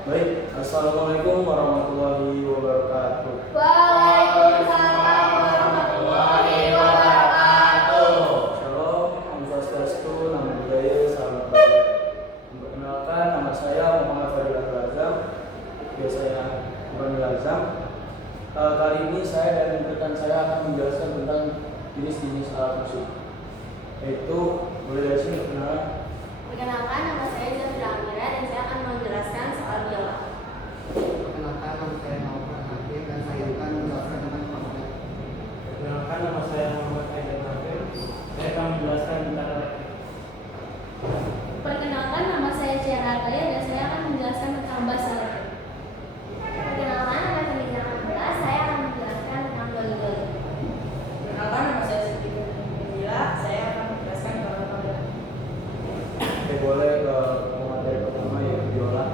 Baik, Assalamualaikum warahmatullahi wabarakatuh. Waalaikumsalam warahmatullahi wabarakatuh. Shalom, Om Swastiastu, Namo Buddhaya, Salam Budaya. Perkenalkan, nama saya Muhammad Fadil Azam, biasanya Muhammad Azam. Kali ini saya dan rekan saya akan menjelaskan tentang jenis-jenis alat musik. Yaitu, boleh dari sini perkenalan. Perkenalkan, nama saya Zafira Amira dan saya akan menjelaskan soal biola. Perkenalkan, nama saya Muhammad Hafid dan saya akan menjelaskan tentang trompet. Perkenalkan, nama saya Muhammad Aidan Hafid. Saya akan menjelaskan tentang elektrik. Perkenalkan, nama saya Ciara Ataya dan saya akan menjelaskan tentang bass elektrik. Perkenalkan, nama saya Nizam Abdullah, saya akan menjelaskan tentang doli-doli. Perkenalkan, nama saya Siti Nabila, saya akan menjelaskan tentang biola. Oke, boleh ke materi pertama yaitu biola.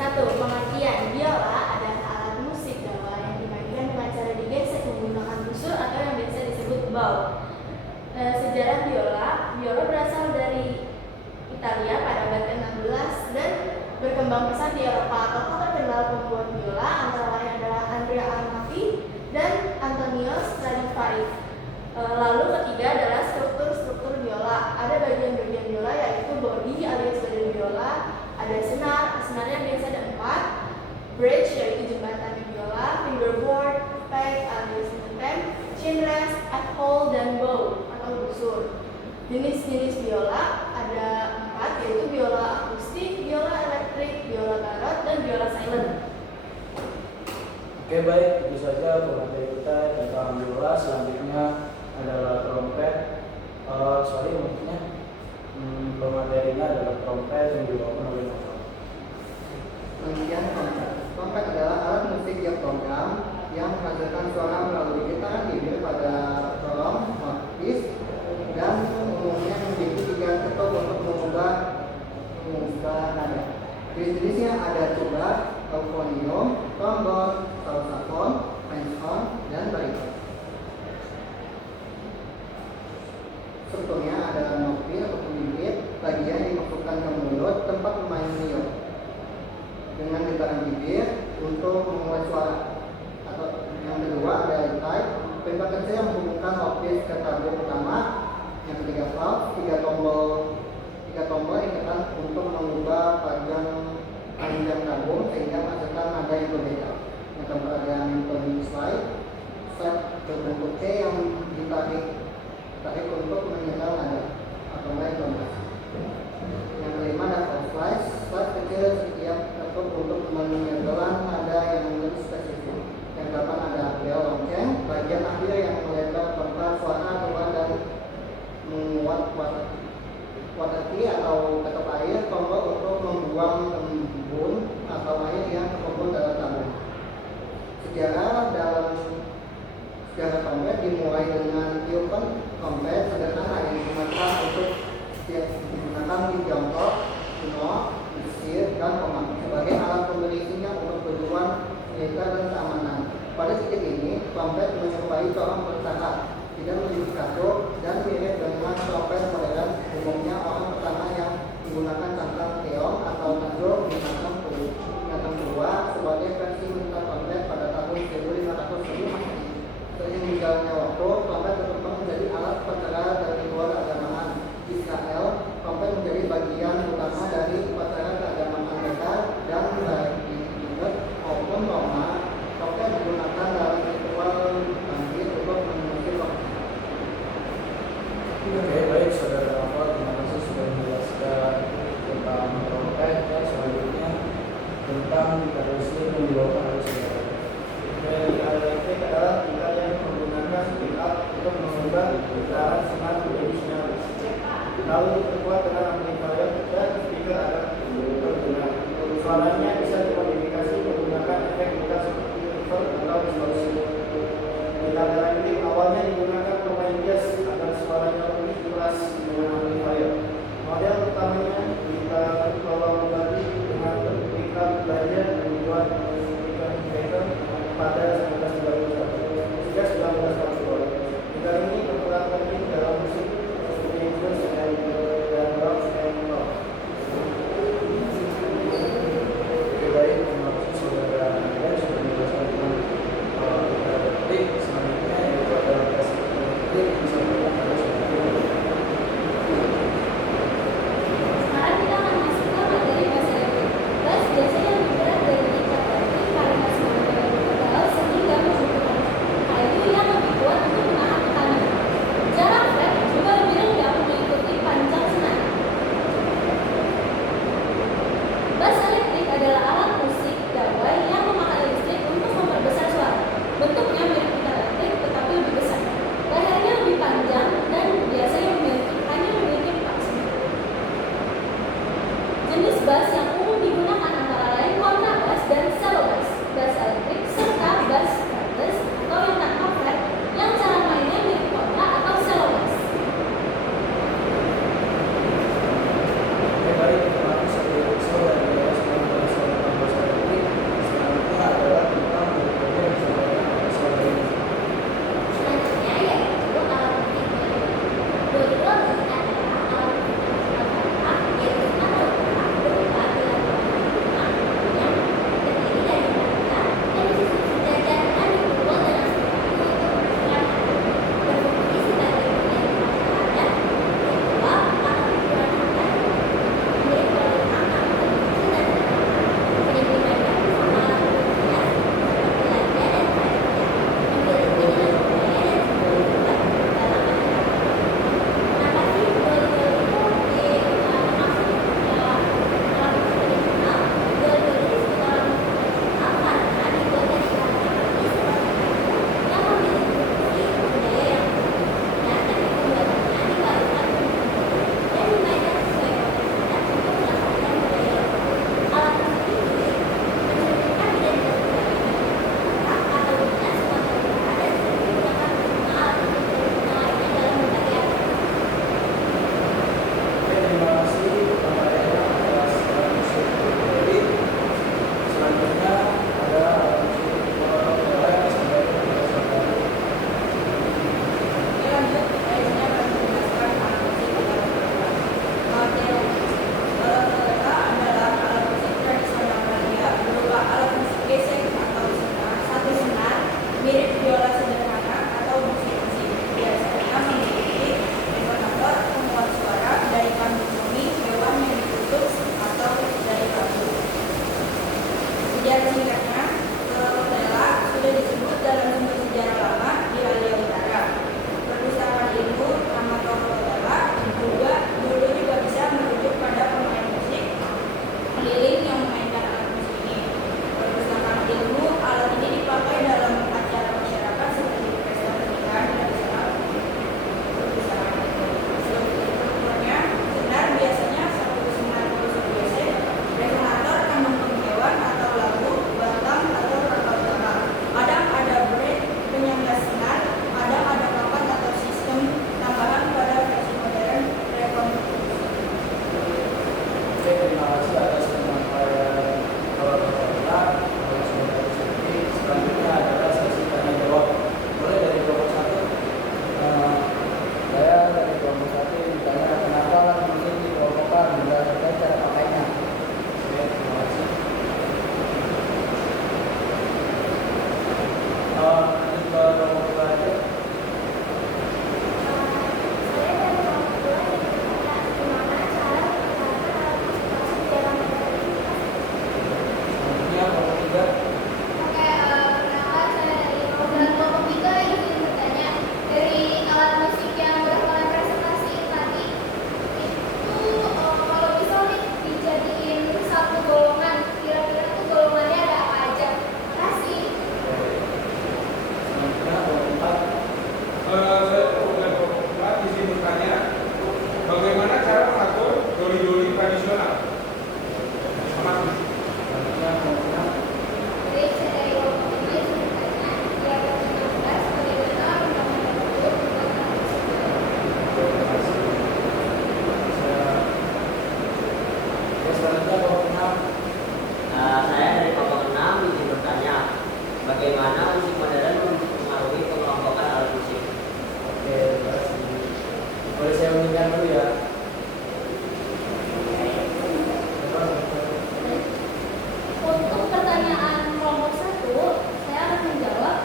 1. Pengertian biola adalah alat musik Jawa yang dimainkan dengan cara digesek menggunakan busur atau yang biasa disebut bow. Sejarah biola berasal dari Italia pada abad ke-16 dan berkembang pesat di Eropa. Tokoh terkenal pembuat biola antara lain adalah Andrea Armati dan Antonio Stradivari. Lalu ketiga adalah struktur biola. Ada bagian-bagian biola yaitu bodi alias badan biola, ada senarnya biasa ada 4, bridge yaitu jembatan biola, fingerboard, peg alias mentem, chin rest, hole dan bow atau busur. Jenis-jenis biola ada 4 yaitu biola akustik, biola elektrik, biola garot dan biola silent. Oke, baik, itu saja pemateri kita tentang biola. Selanjutnya adalah trompet. Maksudnya pematerinya adalah trompet yang dibawakan oleh vokal. Pengertian trompet. Trompet adalah alat musik diaphragm yang menghasilkan suara melalui getaran bibir pada kolom, mouthpiece, dan umumnya memiliki 3 ketuk untuk mengubah nada. Jenis-jenisnya ada tuba, euphonium, trombon, saxophon, frenchhorn, dan bariton. Strukturnya adalah mouthpiece atau bibir, bagian yang dimasukkan ke mulut, tempat bermain niok dengan getaran bibir untuk memulai suara. Atau yang kedua ada type, pipa kecil yang menghubungkan mouthpiece ke tabung utama. Yang ketiga valve, 3 tombol ikatan untuk mengubah panjang tabung sehingga menghasilkan nada yang berbeda. Yang keempat ada mentoni slide berbentuk T yang ditarik untuk menyetel nada atau lain tombol. Yang kelima ada slide kecil setiap ketuk untuk menyetelan nada yang lebih spesifik. Yang keempat ada bel lonceng, bagian akhir yang melebar tempat suara keluar dan menguat kuatati atau ketuk air, tombol untuk membuang embun atau air yang terkumpul dalam tabung. Sejarah trompet dimulai dengan tiupan trompet sederhana yang digunakan di Tiongkok kuno, Mesir, dan Romawi sebagai alat pemberi sinyal untuk tujuan militer dan keamanan. Pada titik ini, trompet menyerupai corong bertahap, tidak menjadi satu dan mirip dengan trompet modern. Umumnya orang pertama yang menggunakan cangkang keong atau tanjung binatang kedua sebagai versi minta trompet pada tahun 1500 sebelum Masehi. Seiring berjalannya waktu, trompet berkembang menjadi alat upacara dari luar keagamaan. Di Israel, trompet menjadi bagian utama dari upacara keagamaan mereka, dan baik di Tibet maupun Roma, trompet digunakan dalam ritual bangkit untuk mengusir roh. Oke, baik saudara Rafa, terima kasih sudah menjelaskan tentang Jenis bass yang umum digunakan antara lain kontrabas dan solo bass, bass elektrik, serta bass fretless atau yang tanpa fret yang cara mainnya mirip kontra atau solo bass. Oke, baik, terima kasih dari Rizal dan Dewas mengenai soal bass elektrik. Selanjutnya adalah tentang metode yang soal ini. Selanjutnya yaitu alat musik doli. Doli adalah alat musik tradisional yaitu alat berupa bilangan yang terdiri dari nada yang disusun sejajar dan dipukul dengan seperti untuk menghasilkan nada. Berfungsi sebagai penyaring masyarakat, kedua alat hiburan nada mirip volume angka kecil dan sederhana, sering dimainkan bersama alat musik hias seperti laja dan sebaliknya, memiliki nilai budaya dan simbol kuat dalam masyarakat. Kenapa sih doli-doli itu termasuk dalam alat musik tradisional? Doli-doli disebut alat musik tradisional karena dibuat dari bahan alami seperti kayu yang memiliki fungsi budaya yang kuat. Teknik pembuatannya dilakukan sendiri dan dimainkan sesuai konteks adat untuk melestarikan budaya lokal. Alat musik ini mencerminkan identitas budaya masyarakat atau dinas Sumatera Utara dan sering digunakan bersama alat musik tradisional lainnya dalam berbagai acara. Oke, terima kasih Bapak Rena atas alat musik doli. Selanjutnya ada alat musik viola yang disampaikan oleh saudara. Lanjut, saya akan menjelaskan alat musik viola. Alat viola adalah alat musik tradisional Belanda berupa alat musik gesek atau senar, satu senar, mirip biola sederhana atau musik-musik. Biasanya memiliki resonator penguat suara dari kandung semi hewan yang ditutup atau dari bambu. Sejarah singkatnya, viola sudah disebut dalam sumber sejarah lama di Alia Utara. Perpustakaan ilmu Amator Viola dulu juga bisa merujuk pada pemain musik keliling yang memainkan alat musik ini. Perpustakaan ilmu alat ini dipakai dalam acara masyarakat seperti pesta pernikahan tradisional. Perpustakaan ilmu. Strukturnya senar biasanya satu senar tusuk gesek, resonator kandung hewan atau lagu, batang atau rangka utama. Kadang ada braid penyangga senar, kadang ada papan atau sistem tambahan pada versi modern rekonstruksi. Oke, terima kasih atas penyampaian Bapak Viola. Selanjutnya adalah sesi tanya jawab. Mulai dari kelompok 1. Saya dari kelompok 1 ditanya kenapa alat musik dikelompokkan berdasarkan cara pakainya. Oke, terima kasih. Lanjut ke kelompok 2 aja. Saya dari kelompok 2 ingin bertanya gimana cara menggunakan alat musik klasik dalam materi IPA. Selanjutnya kelompok 3. Oke, perkenalkan saya dari kelompok 3 ingin bertanya dari alat musik yang bakalan presentasi tadi itu kalau bisa nih dijadiin satu golongan, kira-kira tuh golongannya ada apa aja? Makasih. Selanjutnya kelompok 4. Saya dengan kelompok 4 izin bertanya bagaimana cara mengatur doli-doli tradisional. Selamat. Selanjutnya kelompok 6. Jadi saya dari kelompok 5 ingin bertanya di abad 16 bagaimana undang-undang tersebut membuat alat musik Terima kasih. Selanjutnya kelompok 6. Saya dari kelompok 6 izin bertanya bagaimana musik modern mempengaruhi pengelompokan alat musik. Oke, terima kasih. Boleh saya uninkan dulu ya. Untuk pertanyaan kelompok 1, saya akan menjawab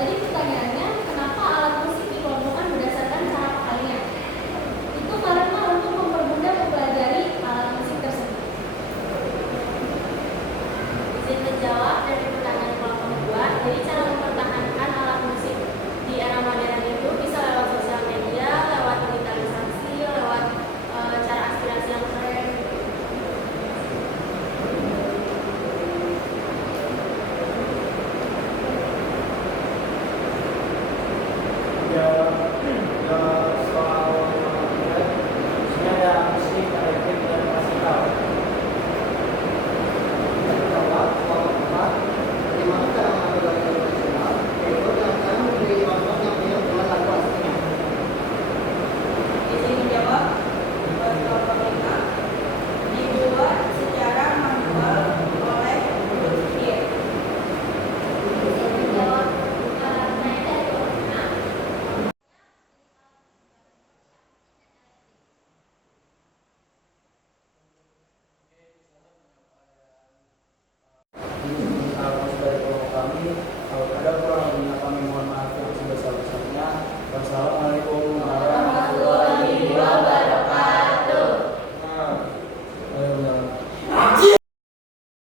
tadi pertanyaannya kenapa alat musik dikelompokkan berdasarkan cara pakainya. Itu karena untuk mempermudah mempelajari alat musik tersebut. Izin menjawab dari pertanyaan kelompok 2, jadi cara mempertahankan Wassalamualaikum